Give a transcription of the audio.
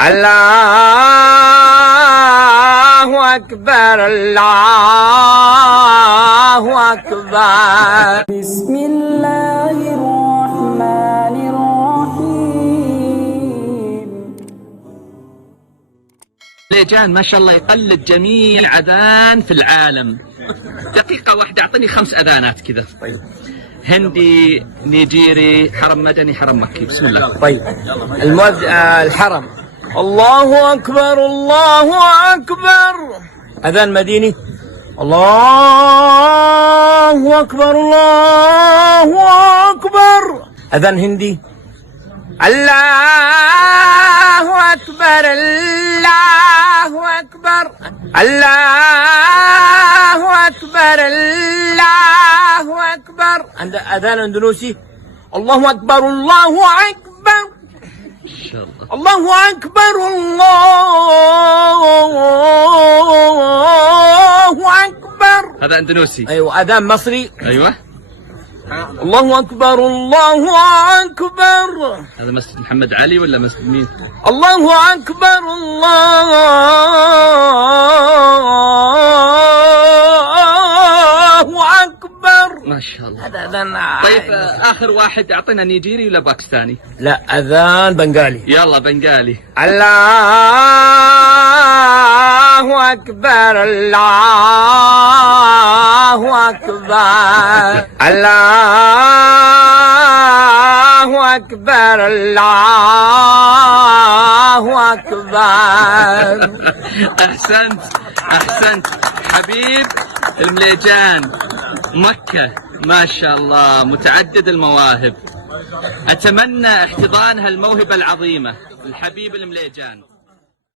الله أكبر الله أكبر. بسم الله الرحمن الرحيم. مليجان ما شاء الله يقلد جميع الأذان في العالم. دقيقة واحدة أعطني 5 أذانات كذا. طيب. هندي، نيجيري، حرم مدني، حرم مكي. بسم الله. طيب. الحرم. الله أكبر الله أكبر. أذان مديني. الله أكبر الله أكبر. أذان هندي. الله أكبر الله أكبر الله أكبر الله أكبر. عند أذان أندونيسي. الله أكبر الله أكبر. إن شاء الله. الله أكبر الله أكبر. هذا اندونيسي. أيوة. أذان مصري. أيوة. الله أكبر الله أكبر. هذا مسجد محمد علي ولا مسجد مين؟ الله أكبر الله أكبر. ما شاء الله. هذا أذان. طيب آخر واحد أعطينا نيجيري ولا باكستاني؟ لا، أذان بنغالي. يلا بنغالي. الله أكبر الله أكبر الله أكبر الله أكبر. أحسنت أحسنت حبيب المليجان. مكة ما شاء الله متعدد المواهب. أتمنى احتضان هالموهبة العظيمة الحبيب المليجان.